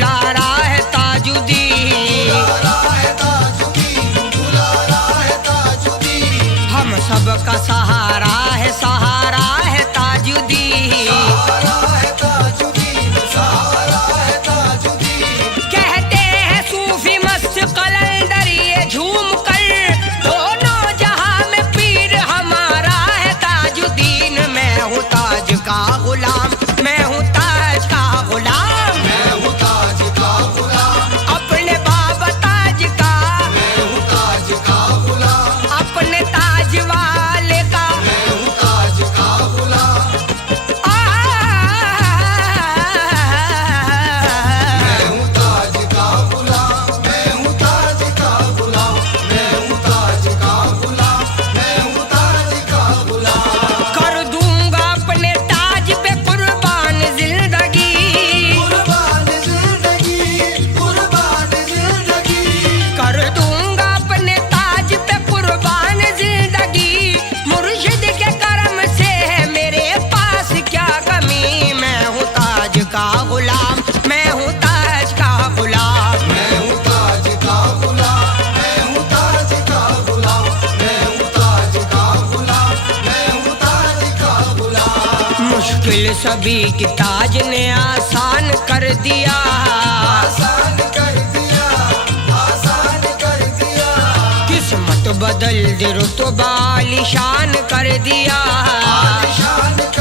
दुलारा है ताजुद्दीन, हम सबका सहारा है ताजुद्दीन। कहते हैं सूफी मस्त कलंदर ये झूम कर, दोनों जहां में पीर हमारा है ताजुद्दीन। मैं हूँ ताज का गुलाम, मैं हूँ ताज का गुलाम, मैं हूँ ताज का गुलाम, अपने बाबा ताज का, मैं हूँ ताज का गुलाम, अपने ताज वाले का। मैं हूँ ताज का गुलाम, मैं हूँ ताज का गुलाम, मैं हूँ ताज का गुलाम, मैं हूँ ताज का गुलाम, मैं हूँ ताज का गुलाम। कर दूंगा अपने ताज पे कुर्बान जिंदगी, कुर्बान जिंदगी, कुर्बान जिंदगी, कर दूंगा अपने ताज पे कुर्बान जिंदगी। मुर्शिद के करम से है मेरे पास क्या कमी। मैं हूँ ताज का गुलाम, मैं हूँ ताज का गुलाम, मैं हूँ ताज का गुलाम, मैं हूँ ताज का गुलाम, मैं हूँ ताज का गुलाम, मैं हूँ ताज का गुलाम। मुश्किल सभी की ताज ने आसान कर दिया, आसान कर दिया, आसान कर दिया, किस्मत बदल दे रुतबा आलीशान कर दिया। आलिशान कर